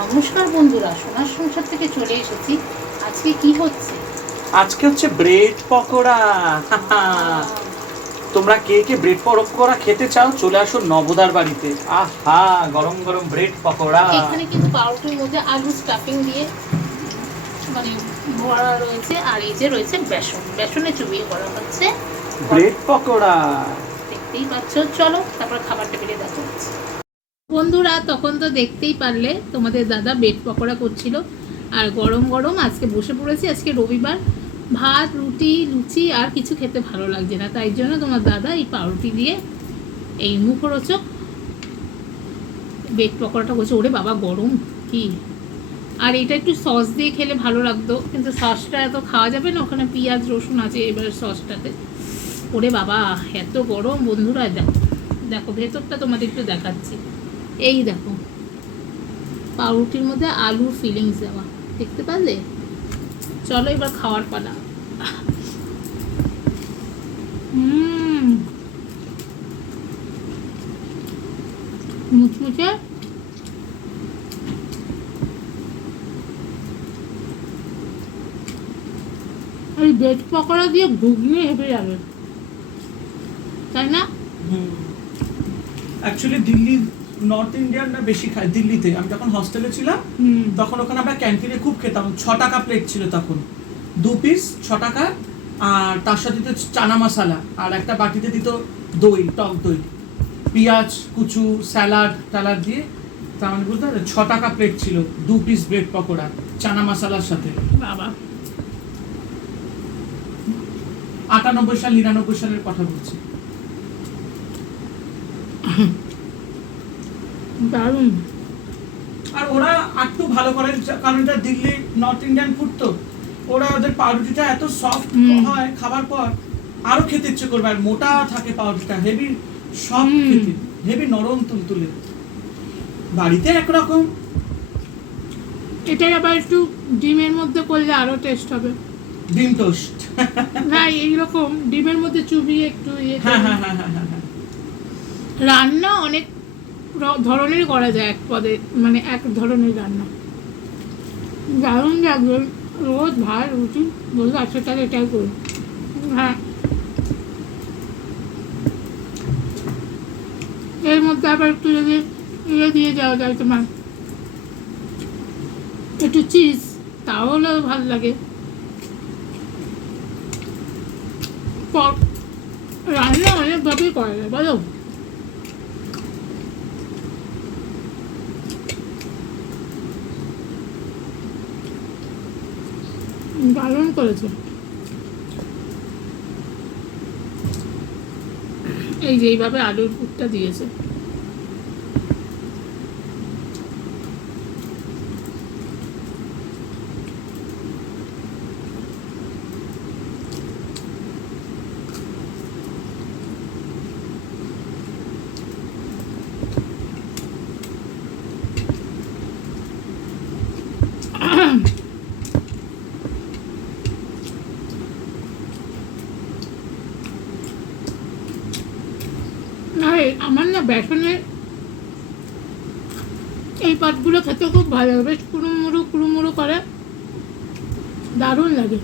নমস্কার বন্ধুরা, সোনার সংসার থেকে চলে এসেছি। আজকে কি হচ্ছে? আজকে হচ্ছে ব্রেড পকোড়া। তোমরা কে কে ব্রেড পকোড়া খেতে চাও চলে আসো নবদার বাড়িতে। আহা, গরম গরম ব্রেড পকোড়া। এখানে কিন্তু পাউরুটির মধ্যে আলু স্টাফিং দিয়ে মানে ভরা রয়েছে, আর এই যে রয়েছে বেসনে চুবিয়ে করা হচ্ছে ব্রেড পকোড়া। দেখতেই পাচ্ছ। চলো তারপর খাবার টেবিলে দেখা হচ্ছে। বন্ধুরা, তখন তো দেখতেই পারলে তোমাদের দাদা ব্রেড পকোড়া করছিল, আর গরম গরম আজকে বসে পড়েছি। আজকে রবিবার, ভাত রুটি লুচি আর কিছু খেতে ভালো লাগছে না, তাই জন্য তোমার দাদা এই পাউরুটি দিয়ে এই মুখরোচক ব্রেড পকোড়াটা করছে। ওরে বাবা, গরম কি! আর এটা একটু সস দিয়ে খেলে ভালো লাগতো, কিন্তু সসটা এত খাওয়া যাবে না, ওখানে পেঁয়াজ রসুন আছে এবার সসটাতে। ওরে বাবা, এত গরম! বন্ধুরা দেখো দেখো, ভেতরটা তোমাদের একটু দেখাচ্ছি। এই দেখো, পাউরুটির মধ্যে আলুর ফিলিংস দেওয়া, দেখতে পারলে? চলো এবার খাওয়ার পালা। মুচমুচে এই ভেজ পকোড়া দিয়ে ঘুগনি হেঁটে যাবে, তাই না? অ্যাকচুয়ালি দিল্লি নর্থ ইন্ডিয়ানরা বেশি খায়। দিল্লিতে আমি যখন হস্টেলে ছিলাম তখন ওখানে আমরা ক্যান্টিনে খুব খেতাম। 6 টাকা প্লেট ছিল তখন, 2 পিস 6 টাকা, আর তার সাথে দিত চানা মশলা, আর একটা বাটিতে দিত দই, টক দই, পেঁয়াজ কুচু, স্যালাড টালাড দিয়ে। তার মানে বুঝতে পারলে 6 টাকা প্লেট ছিল 2 পিস ব্রেড পকোড়া চানা মশলার সাথে। বাবা, 98 সাল 99 সালের কথা বলছি। দারুণ। আর ওরা একটু ভালো করে, কারণ এটা দিল্লি নর্থ ইন্ডিয়ান ফুড, তো ওরা ওদের পাউরুটিটা এত সফট হয় খাবার পর আরো খেতে ইচ্ছে করবে। আর মোটা থাকে পাউরুটিটা, হেভি সফট খেতে, হেভি নরম তুলতুলে। বাড়িতে একরকম, এটাই আবার একটু ডিমের মধ্যে করলে আরো টেস্ট হবে। ডিম টোস্ট। না, এইরকম ডিমের মধ্যে চুবিয়ে একটু হ্যাঁ হ্যাঁ হ্যাঁ হ্যাঁ হ্যাঁ। রান্না অনেক ধরনের করা যায় এক পদে, মানে এক ধরনের রান্না। দারুণ লাগবে। রোজ ভাত রুটি বলবো, আচ্ছা তাহলে এটাই করি। হ্যাঁ, এর মধ্যে আবার একটু যদি দিয়ে যাওয়া যায় তোমার একটু চিজ, তাহলেও ভালো লাগে। রান্না অনেকভাবেই করা যায়, বলো? দারুণ করেছে। এই যে এইভাবে আলুর পুরটা দিয়েছে, আমার না বেসনের এই পাটগুলো খেতে খুব ভালো লাগে, বেশ কুড়ুমুড়ু কুড়ুমুড়ু করে, দারুণ লাগে।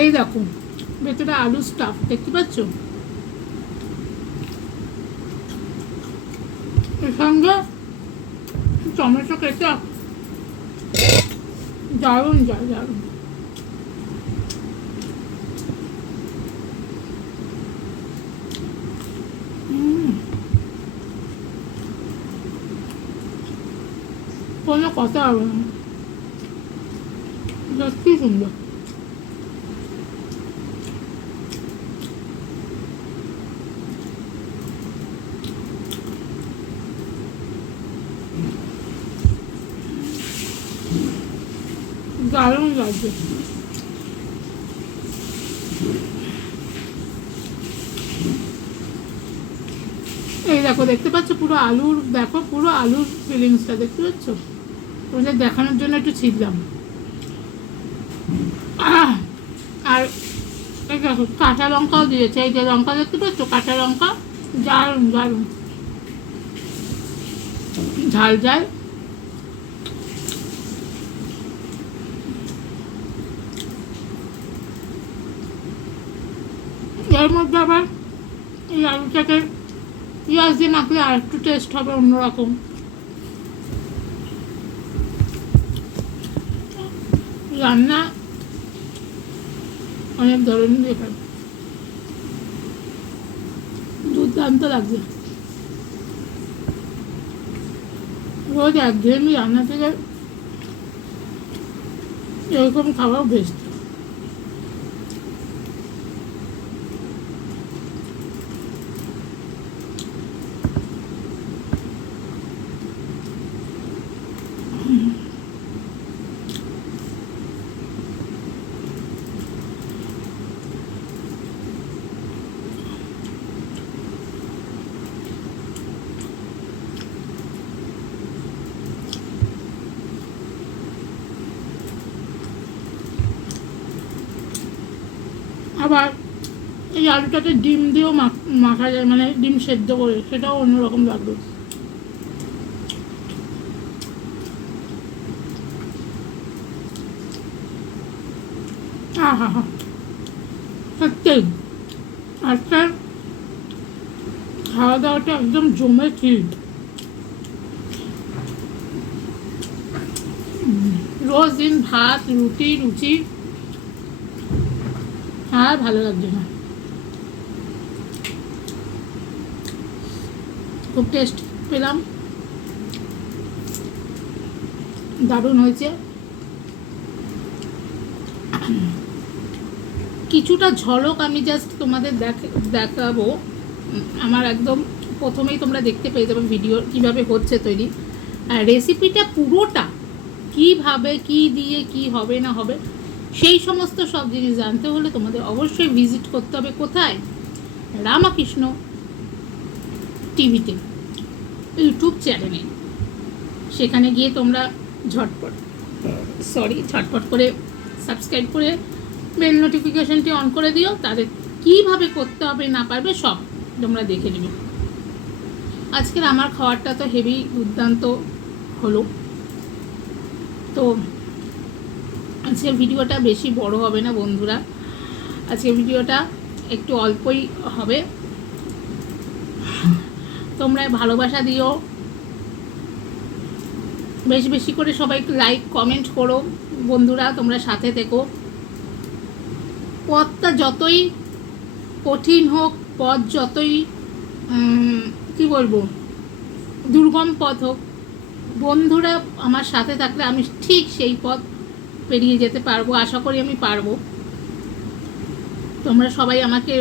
এই দেখো, ভেতরে আলু স্টাফ, দেখতে পাচ্ছ? এর সঙ্গে টমেটো কেটে দারুণ যায়, দারুণ। কোনো কথা হবে না, সত্যি সুন্দর। দারুণ লাগছে। এই দেখো, দেখতে পাচ্ছ পুরো আলুর, দেখো পুরো আলুর ফিলিংসটা দেখতে পাচ্ছ? ওদের দেখানোর জন্য একটু ছিললাম। আর এই দেখো, কাঁচা লঙ্কাও দিয়েছে, এই যে লঙ্কা দেখতে পাচ্ছ, কাঁচা লঙ্কা, দারুণ দারুণ। ঝাল ঝাল। এর মধ্যে আবার এই আলুটাকে পেঁয়াজ দিয়ে মাখলে আর একটু টেস্ট হবে অন্যরকম। রান্না অনেক ধরনের দিয়ে খাই, দুর্দান্ত লাগছে। রোজ একঘেয়েমি রান্না থেকে এরকম খাওয়াও বেস্ট। আবার এই আলুটাকে ডিম দিয়েও মাখা যায়, মানে ডিম সেদ্ধ করে, সেটাও অন্যরকম লাগবে। হা হা, সত্যি আজকে খাওয়া দাওয়াটা একদম জমে ঠিক। রোজ দিন ভাত রুটি রুচি আর ভালো লাগছে না। খুব টেস্ট পেলাম, দারুণ হয়েছে। কিছুটা ঝলক আমি জাস্ট তোমাদের দেখাবো। আমার একদম প্রথমেই তোমরা দেখতে পেয়ে যাবে ভিডিও কীভাবে হচ্ছে তৈরি। আর রেসিপিটা পুরোটা কীভাবে কি দিয়ে কি হবে না হবে সেই সমস্ত সব জিনিস জানতে হলে তোমাদের অবশ্যই ভিজিট করতে হবে কোথায়, রামকৃষ্ণ টিভিতে ইউটিউব চ্যানেলে। সেখানে গিয়ে তোমরা ঝটপট করে সাবস্ক্রাইব করে বেল নোটিফিকেশনটি অন করে দিও, তাদের কীভাবে করতে হবে না পারবে সব তোমরা দেখে নেবে। আজকের আমার খাওয়ারটা তো হেভি দুর্দান্ত হলো। তো আজকের ভিডিওটা বেশি বড় হবে না বন্ধুরা, আজকের ভিডিওটা একটু অল্পই হবে। তোমরা ভালোবাসা দিও, বেশি বেশি করে সবাই লাইক কমেন্ট করো বন্ধুরা, তোমরা সাথে থেকো। পথটা যতই কঠিন হোক, পথ যতই কি বলবো দুর্গম পথ হোক, বন্ধুরা আমার সাথে থাকলে আমি ঠিক সেই পথ পেরিয়ে যেতে পারবো, আশা করি আমি পারবো। তোমরা সবাই আমাকে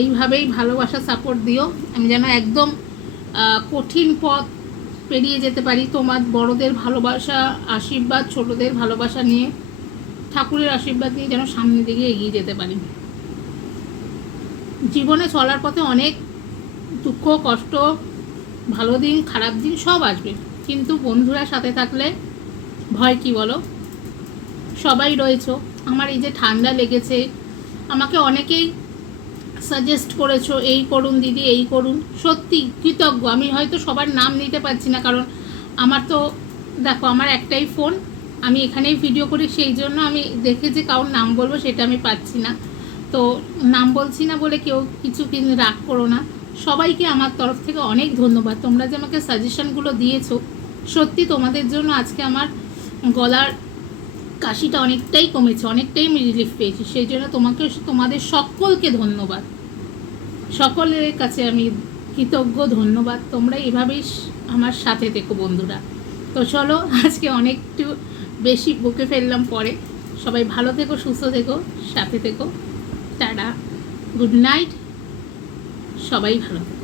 এইভাবেই ভালোবাসা সাপোর্ট দিও, আমি যেন একদম কঠিন পথ পেরিয়ে যেতে পারি। তোমার বড়দের ভালোবাসা আশীর্বাদ, ছোটদের ভালোবাসা নিয়ে, ঠাকুরের আশীর্বাদ নিয়ে যেন সামনের দিকে এগিয়ে যেতে পারি। জীবনে চলার পথে অনেক দুঃখ কষ্ট, ভালো দিন খারাপ দিন সব আসবে, কিন্তু বন্ধুরা সাথে থাকলে ভয় কি বলো, সবাই রয়েছো। আমার এই যে ঠান্ডা লেগেছে, আমাকে অনেকেই সাজেস্ট করেছো এই করুন দিদি এই করুন, সত্যি কৃতজ্ঞ। আমি হয়তো সবার নাম নিতে পারছি না, কারণ আমার তো দেখো আমার একটাই ফোন, আমি এখানেই ভিডিও করি, সেই জন্য আমি দেখে যে কারোর নাম বলবো সেটা আমি পাচ্ছি না। তো নাম বলছি না বলে কেউ কিছু কিন্তু রাগ করো না। সবাইকে আমার তরফ থেকে অনেক ধন্যবাদ, তোমরা যে আমাকে সাজেশনগুলো দিয়েছো, সত্যি তোমাদের জন্য আজকে আমার গলার কাশিটা অনেকটাই কমেছে, অনেকটাই আমি রিলিফ পেয়েছি। সেই জন্য তোমাদের সকলকে ধন্যবাদ, সকলের কাছে আমি কৃতজ্ঞ, ধন্যবাদ। তোমরা এভাবেই আমার সাথে থেকো বন্ধুরা। তো চলো আজকে অনেকটু বেশি বকে ফেললাম, পরে সবাই ভালো থেকো, সুস্থ থেকো, সাথে থেকো। টাটা, গুড নাইট, সবাই ভালো থেকো।